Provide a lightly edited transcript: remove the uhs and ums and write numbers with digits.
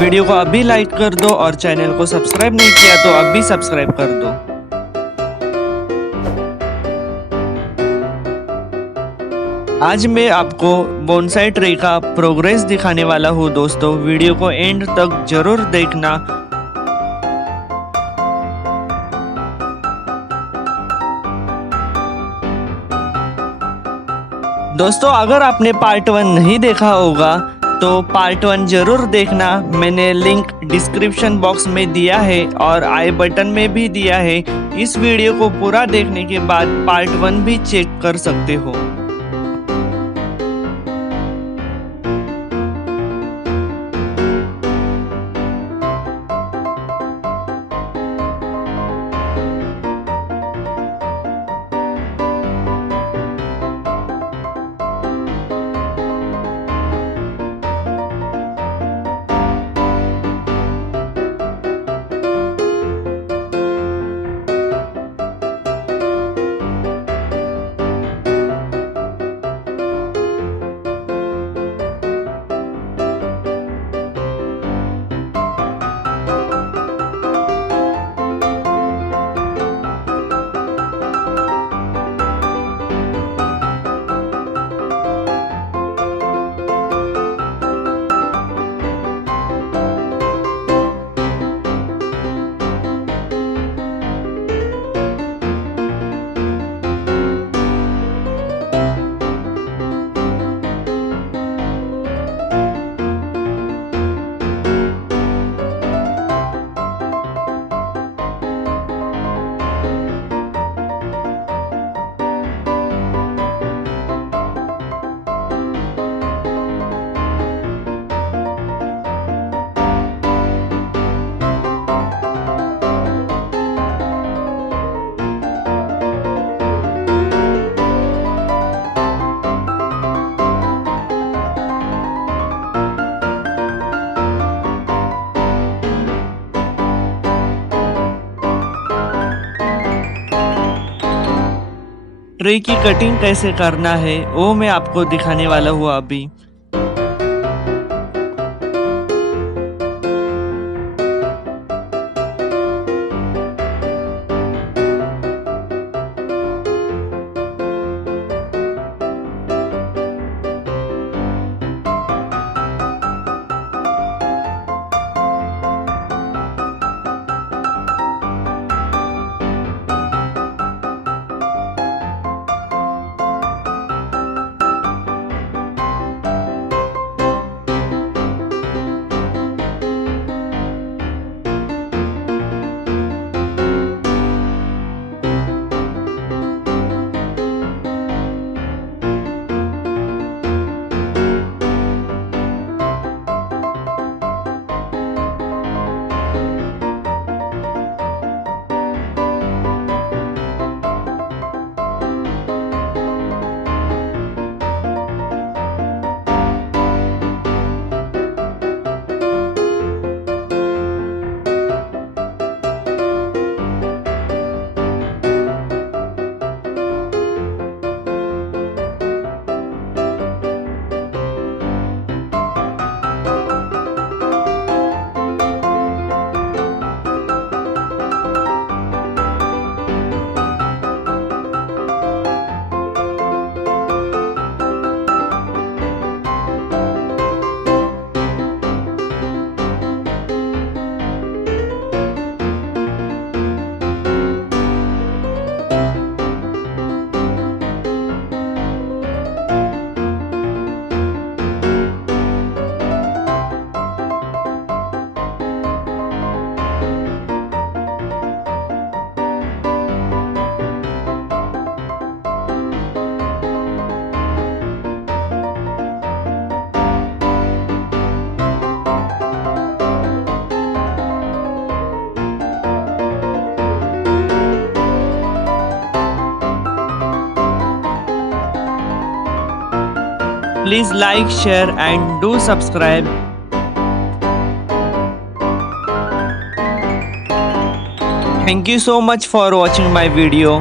वीडियो को अभी लाइक कर दो और चैनल को सब्सक्राइब नहीं किया तो अभी सब्सक्राइब कर दो। आज मैं आपको बोनसाई ट्री का प्रोग्रेस दिखाने वाला हूँ दोस्तों, वीडियो को एंड तक जरूर देखना। दोस्तों अगर आपने पार्ट 1 नहीं देखा होगा तो पार्ट 1 जरूर देखना। मैंने लिंक डिस्क्रिप्शन बॉक्स में दिया है और आई बटन में भी दिया है। इस वीडियो को पूरा देखने के बाद पार्ट 1 भी चेक कर सकते हो। ट्री की कटिंग कैसे करना है वो मैं आपको दिखाने वाला हूँ अभी। Please like, share and do subscribe. Thank you so much for watching my video.